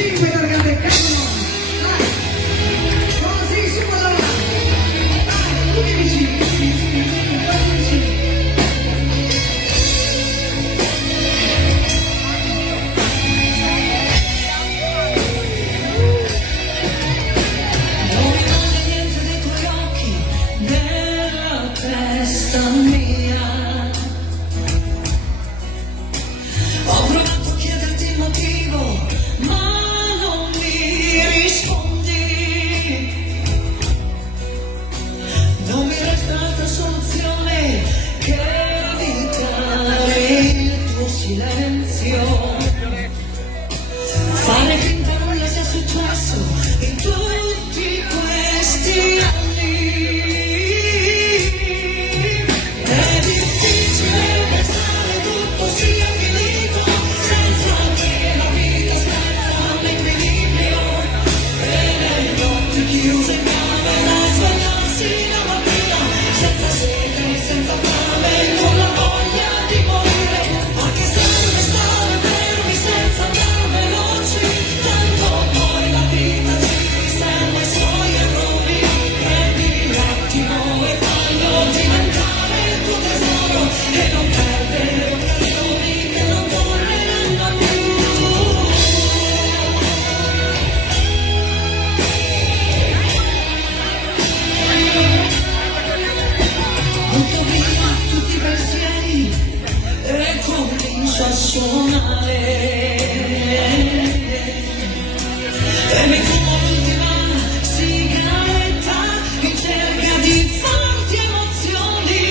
5 largate, cavolo! Dai! Così, su allora! Dai, 15, 15. Non rimane niente dei tuoi occhi, nella testa mia. Ho provato a chiederti il motivo, ma non mi rispondi. Non mi resta altra soluzione che evitare il tuo silenzio. Fare finta nulla sia successo in tutti questi anni. È difficile pensare tutto sia finito, senza te la vita spezza l'equilibrio. E negli occhi chiusi in camera svegliarsi la mattina, senza sete, senza fame, con la voglia di morire. Anche serve stare fermi senza andare veloci, tanto poi la vita ci riserva i suoi errori. Prendi l'attimo e fallo diventare il tuo tesoro, e non perdere occasioni che non torneranno più. Butto via tutti i pensieri e comincio a suonare. E mi fumo l'ultima sigaretta in cerca di forti emozioni.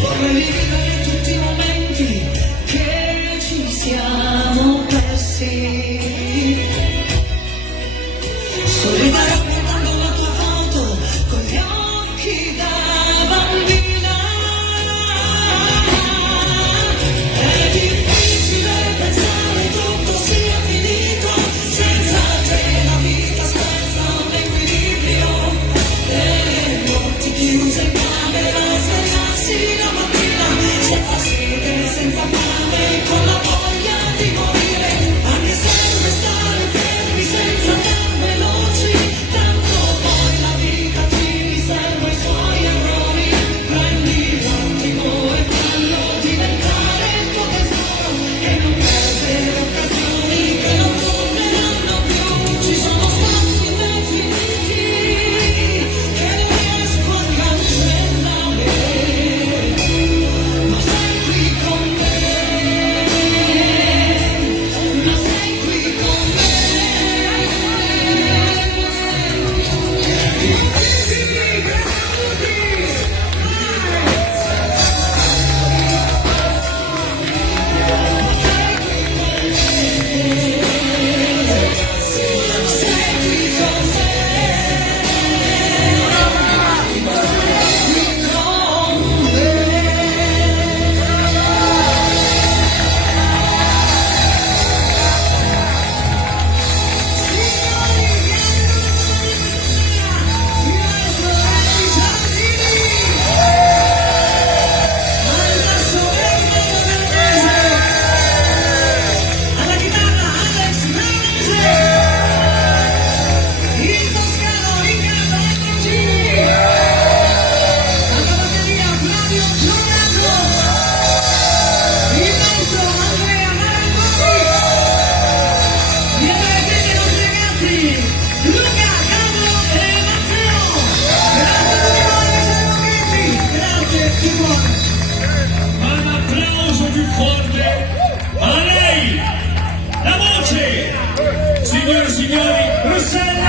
Vorrei rivivere tutti i momenti che ci siamo persi. Sorriderò guardando la tua foto con gli occhi da bambina. È difficile pensare tutto sia finito, senza te la vita spezza l'equilibrio. E le notti chiuse in camera a svegliarsi la mattina, senza sete, senza fame, con la voglia di morire. Anche serve stare fermi senza andare veloci, tanto poi la vita ci riserva i suoi errori. Prendi l'attimo e fallo diventare il tuo tesoro, e non perdere occasioni che non torneranno più. Ci sono spazi infiniti che non riesco a cancellare, ma sei qui con me, ma sei qui con me. Alla chitarra Alex Manese, il toscano Riccardo Antoncini, alla batteria Flavio Giordano, il maestro Andrea Marangoni, gli aperitivi ai nostri ragazzi Luca, Carlo e Matteo. Grazie a tutti voi che siete iscritti, grazie di cuore. Ma un applauso più forte a lei, la voce, signore e signori, Rossella